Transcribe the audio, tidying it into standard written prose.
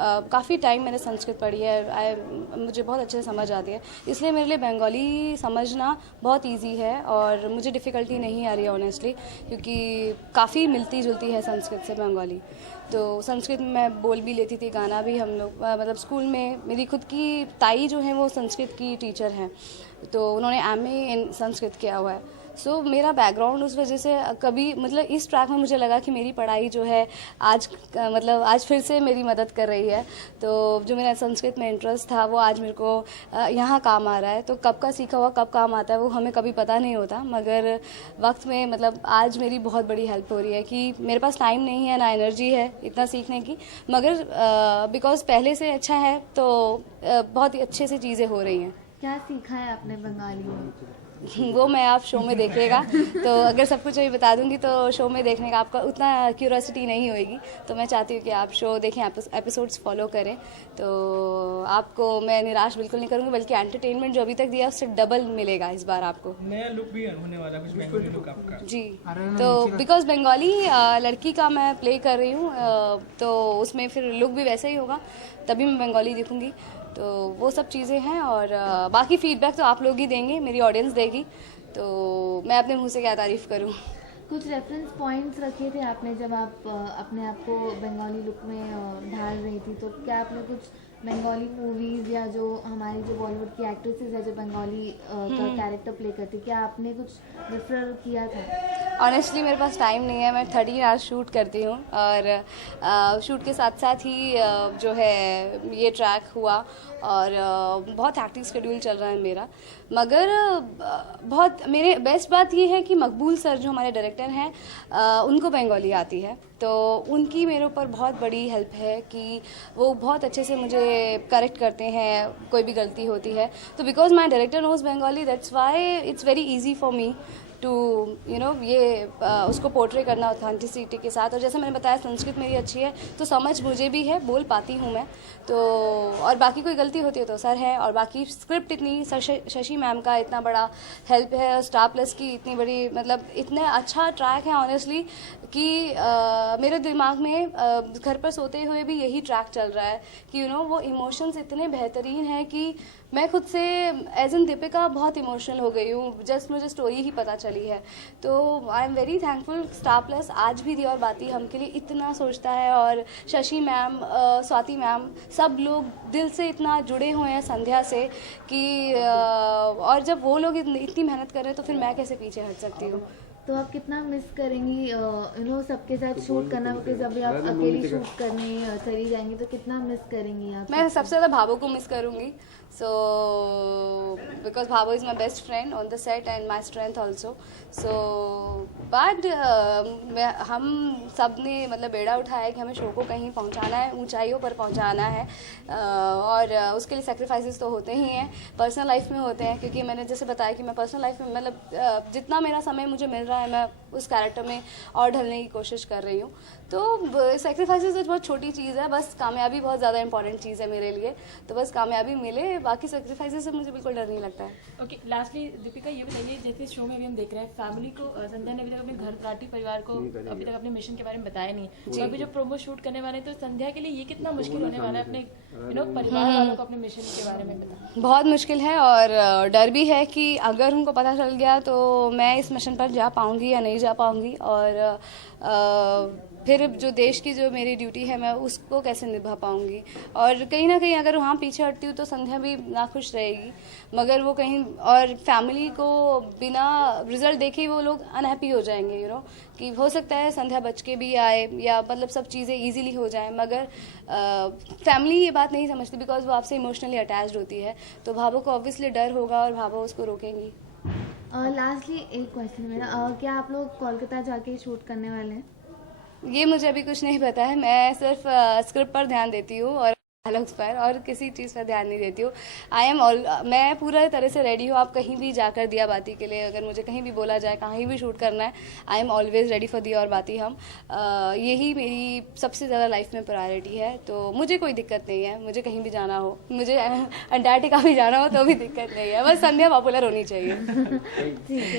काफ़ी टाइम मैंने संस्कृत पढ़ी है, मुझे बहुत अच्छे से समझ आती है, इसलिए मेरे लिए बंगाली समझना बहुत इजी है और मुझे डिफ़िकल्टी नहीं आ रही है ऑनेस्टली, क्योंकि काफ़ी मिलती जुलती है संस्कृत से बंगाली। तो संस्कृत में मैं बोल भी लेती थी, गाना भी हम लोग मतलब स्कूल में मेरी खुद की ताई जो है वो संस्कृत की टीचर हैं, तो उन्होंने MA इन संस्कृत किया हुआ है। सो मेरा बैकग्राउंड उस वजह से कभी मतलब इस ट्रैक में मुझे लगा कि मेरी पढ़ाई जो है आज मतलब आज फिर से मेरी मदद कर रही है। तो जो मेरा संस्कृत में इंटरेस्ट था वो आज मेरे को यहाँ काम आ रहा है। तो कब का सीखा हुआ कब काम आता है वो हमें कभी पता नहीं होता, मगर वक्त में मतलब आज मेरी बहुत बड़ी हेल्प हो रही है कि मेरे पास टाइम नहीं है ना एनर्जी है इतना सीखने की, मगर बिकॉज पहले से अच्छा है तो बहुत ही अच्छे से चीज़ें हो रही हैं। क्या सीखा है आपने बंगाली में? वो मैं आप शो में देखिएगा, तो अगर सब कुछ अभी बता दूंगी तो शो में देखने का आपका उतना क्यूरियोसिटी नहीं होएगी, तो मैं चाहती हूँ कि आप शो देखें, एपिसोड्स फॉलो करें, तो आपको मैं निराश बिल्कुल नहीं करूँगी, बल्कि एंटरटेनमेंट जो अभी तक दिया उससे डबल मिलेगा इस बार आपको। नया लुक भी होने वाला है, कुछ बंगाली लुक आपका? जी, तो बिकॉज बंगाली लड़की का मैं प्ले कर रही हूँ, तो उसमें फिर लुक भी वैसा ही होगा, तभी मैं बंगाली दिखूँगी। तो वो सब चीज़ें हैं और बाकी फीडबैक तो आप लोग ही देंगे, मेरी ऑडियंस देगी, तो मैं अपने मुंह से क्या तारीफ़ करूं। कुछ रेफरेंस पॉइंट्स रखे थे आपने जब आप अपने आप को बंगाली लुक में ढाल रही थी, तो क्या आपने कुछ बंगाली मूवीज़ या जो हमारी जो बॉलीवुड की एक्ट्रेसेस है जो बंगाली का कैरेक्टर प्ले करती, क्या आपने कुछ रेफर किया था? ऑनेस्टली मेरे पास टाइम नहीं है, मैं 13 आवर्स शूट करती हूँ और शूट के साथ साथ ही जो है ये ट्रैक हुआ और बहुत एक्टिव शेड्यूल चल रहा है मेरा, मगर बहुत मेरे बेस्ट बात ये है कि मकबूल सर जो हमारे डायरेक्टर हैं उनको बंगाली आती है, तो उनकी मेरे ऊपर बहुत बड़ी हेल्प है कि वो बहुत अच्छे से मुझे करेक्ट करते हैं कोई भी गलती होती है। तो because my director knows Bengali, that's why it's very easy for me to ये उसको पोर्ट्रे करना ऑथेंटिसिटी के साथ। और जैसे मैंने बताया संस्कृत मेरी अच्छी है तो समझ मुझे भी है, बोल पाती हूँ मैं, तो और बाकी कोई गलती होती है तो सर है, और बाकी स्क्रिप्ट इतनी शशि मैम का इतना बड़ा हेल्प है और स्टार प्लस की इतनी बड़ी मतलब इतने अच्छा ट्रैक है ऑनेस्टली कि मेरे दिमाग में घर पर सोते हुए भी यही ट्रैक चल रहा है कि वो इमोशंस इतने बेहतरीन हैं कि मैं खुद से एज एन दीपिका बहुत इमोशनल हो गई हूँ, जस्ट मुझे स्टोरी ही पता चली है। तो I am very thankful, star plus आज भी दी और बाती हम के लिए इतना सोचता है, और शशि मैम, स्वाति मैम, सब लोग दिल से इतना जुड़े हुए हैं संध्या से कि और जब वो लोग इतनी मेहनत कर रहे हैं तो फिर मैं कैसे पीछे हट सकती हूँ। तो आप कितना मिस करेंगी सबके साथ शूट करना, क्योंकि जब आप अकेली शूट करने चली जाएंगी तो कितना मिस करेंगी आप? मैं सबसे ज़्यादा भावो को मिस करूँगी, सो बिकॉज भावो is my best friend on the set and my strength also. So but हम सब ने मतलब बेड़ा उठाया है कि हमें शो को कहीं पहुंचाना है, ऊंचाइयों पर पहुंचाना है, और उसके लिए सेक्रीफाइसेस तो होते ही हैं, पर्सनल लाइफ में होते हैं, क्योंकि मैंने जैसे बताया कि मैं पर्सनल लाइफ में मतलब जितना मेरा समय मुझे मिल रहा है मैं उस कैरेक्टर में और ढलने की कोशिश कर रही हूँ। तो सेक्रीफाइसेस तो बहुत छोटी चीज़ है, बस कामयाबी बहुत ज़्यादा इंपॉर्टेंट चीज़ है मेरे लिए, तो बस कामयाबी मिले, बाकी सेक्रीफाइसेस से मुझे बिल्कुल डर नहीं लगता है। ओके, लास्टली दीपिका ये बताइए, जैसे शो में भी हम देख रहे हैं फैमिली को, संध्या ने अभी तक अपने घर पराठी परिवार को अभी तक अपने मिशन के बारे में बताया नहीं, तो अभी जो प्रोमो शूट करने वाले हैं तो संध्या के लिए ये कितना मुश्किल होने वाला है अपने परिवार वालों को अपने मिशन के बारे में बताना? बहुत मुश्किल है और डर भी है कि अगर उनको पता चल गया तो मैं इस मिशन पर जा पाऊंगी या नहीं जा पाऊंगी, और फिर जो देश की जो मेरी ड्यूटी है मैं उसको कैसे निभा पाऊंगी, और कहीं ना कहीं अगर वहाँ पीछे हटती हूँ तो संध्या भी नाखुश रहेगी, मगर वो कहीं और फैमिली को बिना रिजल्ट देखे वो लोग अनहैप्पी हो जाएंगे, कि हो सकता है संध्या बच के भी आए या मतलब सब चीज़ें इजीली हो जाएं, मगर फैमिली ये बात नहीं समझती बिकॉज वो आपसे इमोशनली अटैच्ड होती है, तो भावो को ऑब्वियसली डर होगा और भावो उसको रोकेंगी। लास्टली एक क्वेश्चन मेरा, क्या आप लोग कोलकाता जाके शूट करने वाले हैं? ये मुझे अभी कुछ नहीं पता है, मैं सिर्फ स्क्रिप्ट पर ध्यान देती हूँ और डायलॉग्स पर, और किसी चीज़ पर ध्यान नहीं देती हूँ। मैं पूरा तरह से रेडी हूँ, आप कहीं भी जाकर दिया बाती के लिए अगर मुझे कहीं भी बोला जाए कहीं भी शूट करना है, I am always ready for दिया और बाती। हम यही मेरी सबसे ज़्यादा लाइफ में प्रायोरिटी है, तो मुझे कोई दिक्कत नहीं है, मुझे कहीं भी जाना हो, मुझे अंटार्कटिका भी जाना हो तो भी दिक्कत नहीं है, बस संध्या पॉपुलर होनी चाहिए। ठीक है।